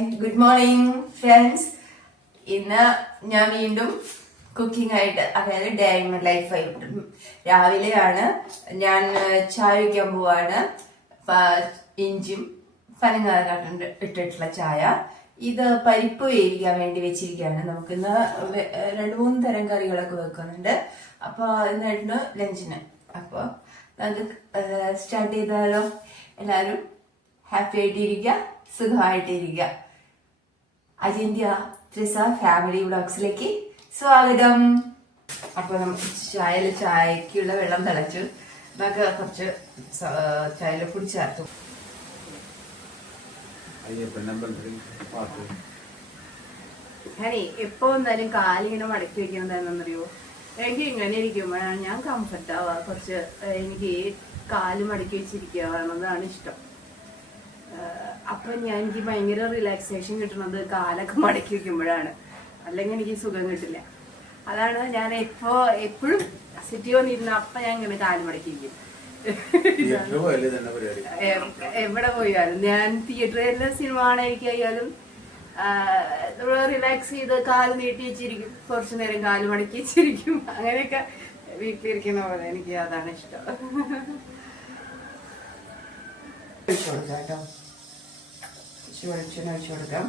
Good morning, friends. ഇന്ന് ഞാൻ വീണ്ടും കുക്കിംഗ് ആയിട്ട്, അതായത് ഡേ ഇൻ ലൈഫ് ആയിട്ട് രാവിലെയാണ് ഞാൻ ചായ വയ്ക്കാൻ പോവാണ്. ഇഞ്ചിയും പനങ്ങാറുണ്ട് ഇട്ടിട്ടുള്ള ചായ. ഇത് പരിപ്പ് വേവിക്കാൻ വേണ്ടി വെച്ചിരിക്കുകയാണ്. നമുക്കിന്ന് 2-3 തരം കറികളൊക്കെ വെക്കുന്നുണ്ട്. അപ്പൊ ഇന്നായിരുന്നു ലഞ്ചിന്. അപ്പൊ നമുക്ക് സ്റ്റാർട്ട് ചെയ്താലോ? എല്ലാവരും ഹാപ്പി ആയിട്ടിരിക്കുക, സുഖമായിട്ടിരിക്കുക. അജിന്ത്യ ത്രിസ ഫാമിലി വ്ളോഗ്സിലേക്ക് സ്വാഗതം. അപ്പൊ നമുക്ക് ചായക്കുള്ള വെള്ളം തിളച്ചു. നമുക്ക് കുറച്ച് ചായയില പൊടി ചേർത്തു. ഞാനേ എപ്പോ എന്തായാലും കാലിങ്ങനെ മടക്കി വെക്കണതെന്നറിയോ? എനിക്ക് ഇങ്ങനെ ഇരിക്കുമ്പോഴാണ് ഞാൻ കംഫർട്ട് ആവുക. കുറച്ച് എനിക്ക് കാല് മടക്കി വെച്ചിരിക്കുകയാണെന്നതാണ് ഇഷ്ടം. അപ്പൊ എനിക്ക് ഭയങ്കര റിലാക്സേഷൻ കിട്ടുന്നത് കാലൊക്കെ മടക്കി വെക്കുമ്പോഴാണ്. അല്ലെങ്കിൽ എനിക്ക് സുഖം കിട്ടില്ല. അതാണ് ഞാൻ എപ്പോഴും സിറ്റി വന്നിരുന്ന അപ്പൊ ഞാൻ ഇങ്ങനെ കാല് മടക്കി വയ്ക്കും. എവിടെ പോയാലും ഞാൻ തിയേറ്ററിലെ സിനിമ കാണാനിരിക്കായാലും റിലാക്സ് ചെയ്ത് കാല് നീട്ടി വെച്ചിരിക്കും. കുറച്ചു നേരം കാല് മടക്കി വെച്ചിരിക്കും. അങ്ങനെയൊക്കെ വീട്ടിലിരിക്കുന്ന പോലെ എനിക്ക് അതാണ് ഇഷ്ടം. കേട്ടോ, വെളിച്ചെണ്ണ ഒഴിച്ചു കൊടുക്കാം.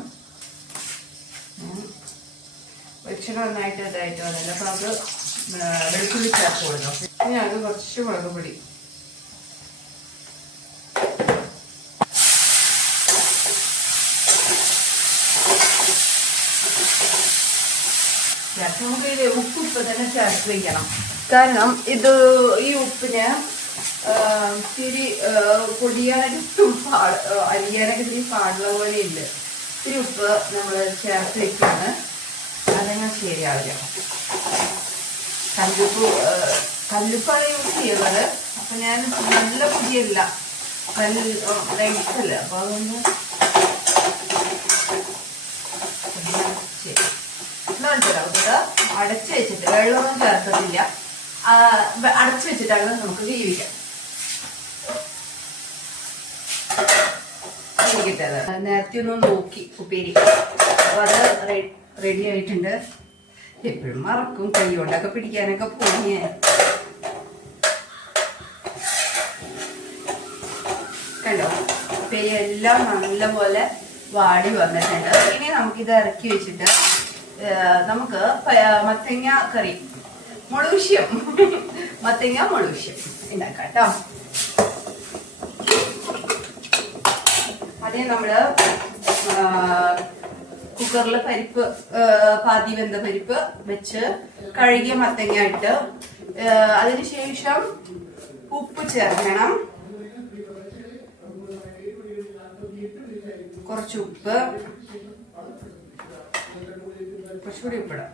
വെളിച്ചെണ്ണ നന്നായിട്ട് ഇതായിട്ട് വന്നില്ല. അപ്പൊ അത് വെളുത്തുള്ളി ചേർത്ത് കൊടുക്കാം. ഇനി അത് കുറച്ച് മുളക് പൊടി, നമുക്ക് ഉപ്പ് തന്നെ ചേർത്ത് വയ്ക്കണം. കാരണം ഈ ഉപ്പിന് ഇത്തിരി പൊടിയാനൊക്കെ അരിയാനൊക്കെ ഇത്തിരി പാടുള്ള പോലെയുണ്ട്. ഇത്തിരി ഉപ്പ് നമ്മൾ ചേർത്ത് വെക്കാണ്. അതങ്ങനെ ശരിയാവില്ല. കല്ലുപ്പാണ് യൂസ് ചെയ്യുന്നത്. അപ്പൊ ഞാൻ നല്ല പൊടിയല്ല, ലൈറ്റല്ല. അപ്പൊ അതൊന്ന് അടച്ചു വെച്ചിട്ട്, വെള്ളമൊന്നും ചേർക്കത്തില്ല, അടച്ചു വെച്ചിട്ടാണ് നമുക്ക് വേവിക്കാം. നേരത്തെ ഒന്ന് നോക്കി ഉപ്പേരി. അപ്പൊ അത് റെഡി ആയിട്ടുണ്ട്. എപ്പോഴും മറക്കും, കൈകൊണ്ടൊക്കെ പിടിക്കാനൊക്കെ പോയി. കണ്ടോ, ഉപ്പേരി എല്ലാം നല്ലപോലെ വാടി വന്നിട്ടുണ്ട്. ഇനി നമുക്കിത് ഇറക്കി വെച്ചിട്ട് നമുക്ക് മത്തങ്ങ കറി, മുളകുശ്യം, മത്തങ്ങ മുളകുശ്യം ഉണ്ടാക്കാം കേട്ടോ. അതേ നമ്മള് കുക്കറിൽ പരിപ്പ്, പാതി വെന്ത പരിപ്പ് വെച്ച് കഴുകിയ മത്തങ്ങ ഇട്ട് അതിനുശേഷം ഉപ്പ് ചേർക്കണം. കുറച്ച് ഉപ്പ്, കുറച്ചുകൂടി ഉപ്പിടാം.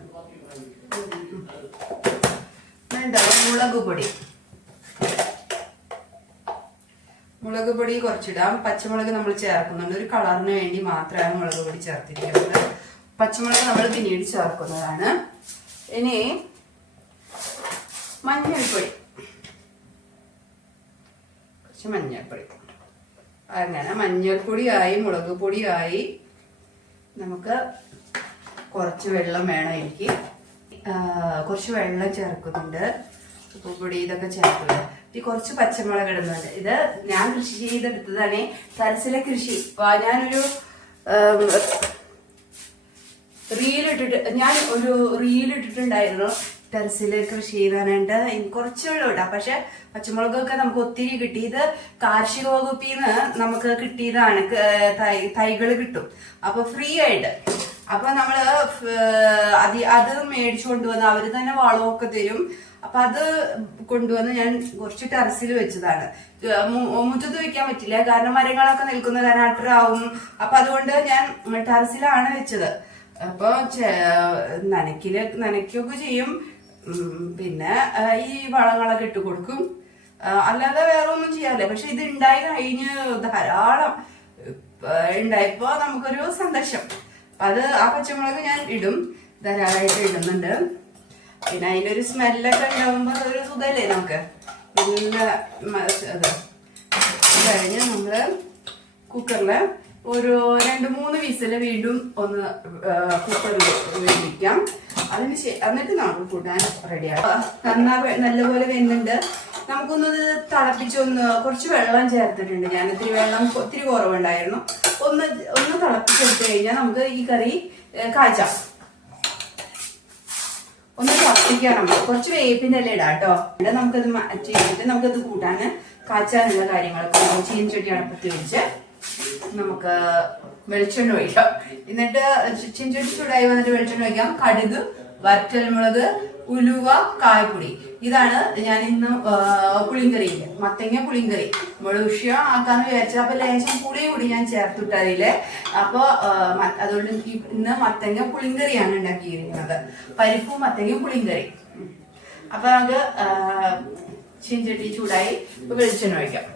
മുളക് പൊടി കുറച്ചിടാം. പച്ചമുളക് നമ്മൾ ചേർക്കുന്നുണ്ട്. ഒരു കളറിന് വേണ്ടി മാത്രമാണ് മുളക് പൊടി ചേർത്തിരിക്കുന്നത്. പച്ചമുളക് നമ്മൾ പിന്നീട് ചേർക്കുന്നതാണ്. ഇനി മഞ്ഞൾപ്പൊടി, കുറച്ച് മഞ്ഞൾപ്പൊടി. അങ്ങനെ മഞ്ഞൾപ്പൊടിയായി, മുളക് പൊടിയായി. നമുക്ക് കുറച്ച് വെള്ളം വേണം. എനിക്ക് കുറച്ച് വെള്ളം ചേർക്കുന്നുണ്ട്. ഉപ്പുപൊടി ഇതൊക്കെ ചേർക്കുന്നത്. ഈ കുറച്ച് പച്ചമുളക് ഇടുന്നുണ്ട്. ഇത് ഞാൻ കൃഷി ചെയ്തെടുത്തതാണ്. ടെറസിലെ കൃഷി. ഞാനൊരു റീൽ ഇട്ടിട്ടുണ്ടായിരുന്നു. ടെറസില് കൃഷി ചെയ്താനായിട്ട് കുറച്ച് വെള്ളം ഇടാം. പക്ഷെ പച്ചമുളകൊക്കെ നമുക്ക് ഒത്തിരി കിട്ടി. ഇത് കാർഷിക വകുപ്പിൽ നിന്ന് നമുക്ക് കിട്ടിയതാണ്. തൈകൾ കിട്ടും. അപ്പൊ ഫ്രീ ആയിട്ട്. അപ്പൊ നമ്മള് അത് മേടിച്ചു കൊണ്ടുവന്ന് അവര് തന്നെ വളമൊക്കെ തരും. അപ്പൊ അത് കൊണ്ടുവന്ന് ഞാൻ കുറച്ച് ടെറസിൽ വെച്ചതാണ്. മുറ്റത്ത് വെക്കാൻ പറ്റില്ല, കാരണം മരങ്ങളൊക്കെ നിൽക്കുന്ന കാരണം അട്ടറാവും. അപ്പൊ അതുകൊണ്ട് ഞാൻ ടെറസിലാണ് വെച്ചത്. അപ്പൊ നനയ്ക്കൊക്കെ ചെയ്യും. പിന്നെ ഈ വളങ്ങളൊക്കെ ഇട്ട് കൊടുക്കും. അല്ലാതെ വേറെ ഒന്നും ചെയ്യാറില്ല. പക്ഷെ ഇത് ഉണ്ടായി കഴിഞ്ഞ് ധാരാളം ഉണ്ടായപ്പോ നമുക്കൊരു സന്തോഷം. അത് ആ പച്ചമുളക് ഞാൻ ഇടും, ധാരാളമായിട്ട് ഇടുന്നുണ്ട്. പിന്നെ അതിനൊരു സ്മെല്ലൊക്കെ ഉണ്ടാകുമ്പോ ഒരു സുഖല്ലേ നമുക്ക്. നല്ല അത് കഴിഞ്ഞ് നമ്മള് കുക്കറില് ഒരു 2-3 വിസിൽ വീണ്ടും ഒന്ന് കുക്കറിൽ വേവിക്കാം. എന്നിട്ട് നമുക്ക് കൂട്ടാൻ റെഡിയാക്കാം. നല്ലപോലെ വെന്തുണ്ട്. നമുക്കൊന്ന് തിളപ്പിച്ചൊന്ന് കുറച്ച് വെള്ളം ചേർത്തിട്ടുണ്ട്. ഞാൻ ഒത്തിരി കുറവുണ്ടായിരുന്നു. ഒന്ന് തിളപ്പിച്ചെടുത്ത് കഴിഞ്ഞാൽ നമുക്ക് ഈ കറി കാച്ചാം. ഒന്ന് തിളപ്പിക്കണം. കുറച്ച് വേപ്പിൻ്റെ ഇല ഇടാം കേട്ടോ. ഇവിടെ നമുക്കത് മാറ്റിയിട്ട് നമുക്കത് കൂട്ടാൻ കാച്ചാനുള്ള കാര്യങ്ങളൊക്കെ ചീനച്ചട്ടി അടുപ്പത്ത് വെച്ച് നമുക്ക് വെളിച്ചെണ്ണ ഒഴിക്കാം. എന്നിട്ട് ചീനച്ചട്ടി ചൂടായി വന്നിട്ട് വെളിച്ചെണ്ണ ഒഴിക്കാം. കടുക്, വറ്റൽമുളക്, ഉലുവ, കായപ്പൊടി. ഇതാണ് ഞാൻ ഇന്ന് പുളിങ്കറിയില് മത്തങ്ങ പുളിങ്കറി മുഴുഷ്യ ആക്കാന്ന് വിചാരിച്ചത്. അപ്പൊ ലേശം പുളി കൂടി ഞാൻ ചേർത്തിട്ട് അതില്. അപ്പൊ അതുകൊണ്ട് ഇന്ന് മത്തങ്ങ പുളിങ്കറിയാണ് ഉണ്ടാക്കിയിരിക്കുന്നത്. പരിപ്പും മത്തങ്ങയും പുളിങ്കറി. അപ്പൊ നമുക്ക് ചീനച്ചട്ടി ചൂടായി വെളിച്ചെണ്ണ ഒഴിക്കാം.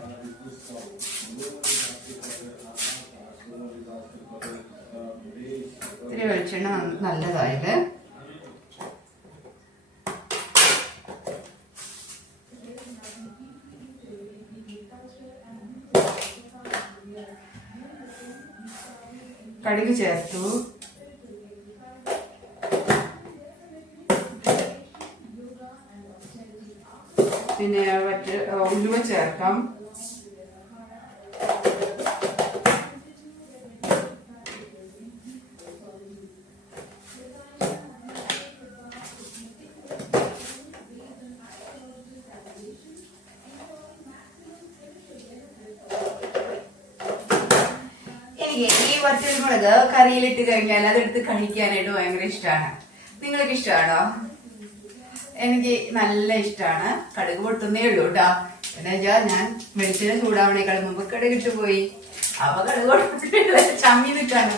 ഇത്തിരി വെളിച്ചെണ്ണ നല്ലതായത്. കടുക് ചേർത്തു. പിന്നെ ഉലുവ ചേർക്കാം. ഈ വറ്റൽമുളക് കറിയിലിട്ട് കഴിഞ്ഞാൽ അതെടുത്ത് കഴിക്കാനായിട്ട് ഭയങ്കര ഇഷ്ടമാണ്. നിങ്ങൾക്ക് ഇഷ്ടമാണോ? എനിക്ക് നല്ല ഇഷ്ടമാണ്. കടുക് പൊട്ടുന്നേ ഉള്ളൂ കേട്ടോ. എന്താ വെച്ചാൽ ഞാൻ വെളിച്ചെണ്ണ ചൂടാവണേക്കാളും മുമ്പ് കടുക് ഇട്ട് പോയി. അപ്പൊ കടുക് പൊട്ടിട്ട് ചമ്മി നിൽക്കാനോ.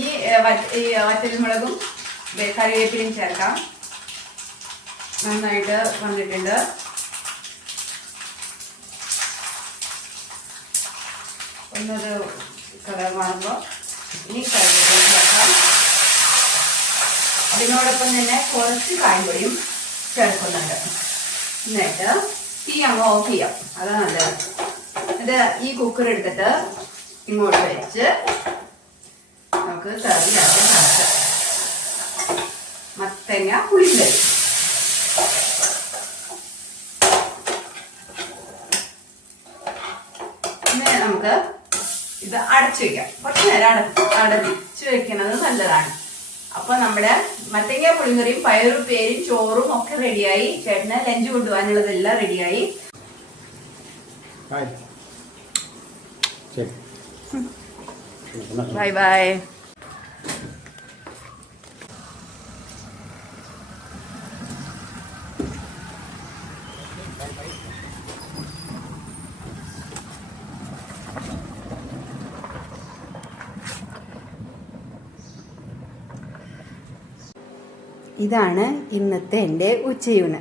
ഈ വറ്റൽമുളകും കറിവേപ്പിലയും ചേർക്കാം. നന്നായിട്ട് വന്നിട്ടുണ്ട്. ഒന്നത് കളർ മാറുമ്പോൾ ഇനി കറിവേപ്പില ചേർക്കാം. അതിനോടൊപ്പം തന്നെ കുറച്ച് കായ്പൊടിയും ചേർക്കുന്നുണ്ട്. എന്നിട്ട് തീ അങ്ങ് ഓഫ് ചെയ്യാം. അതാണ് നല്ലത്. ഇത് ഈ കുക്കർ എടുത്തിട്ട് ഇങ്ങോട്ട് വെച്ച് നമുക്ക് കറിയാക്കി നടക്കാം. മത്തങ്ങ പുളിങ്കറി. ഇങ്ങനെ നമുക്ക് ഇത് അടച്ചു വെക്കാം. കുറച്ച് നേരം അടച്ചു വെക്കുന്നത് നല്ലതാണ്. അപ്പൊ നമ്മുടെ മത്തങ്ങ പുളിങ്കറിയും പയറുപ്പേരും ചോറും ഒക്കെ റെഡിയായി. ചേട്ടന് ലഞ്ച് കൊണ്ടുപോകാനുള്ളതെല്ലാം റെഡിയായി. Bye bye. ഇതാണ് ഇന്നത്തെ എൻ്റെ ഉച്ചയൂണ്.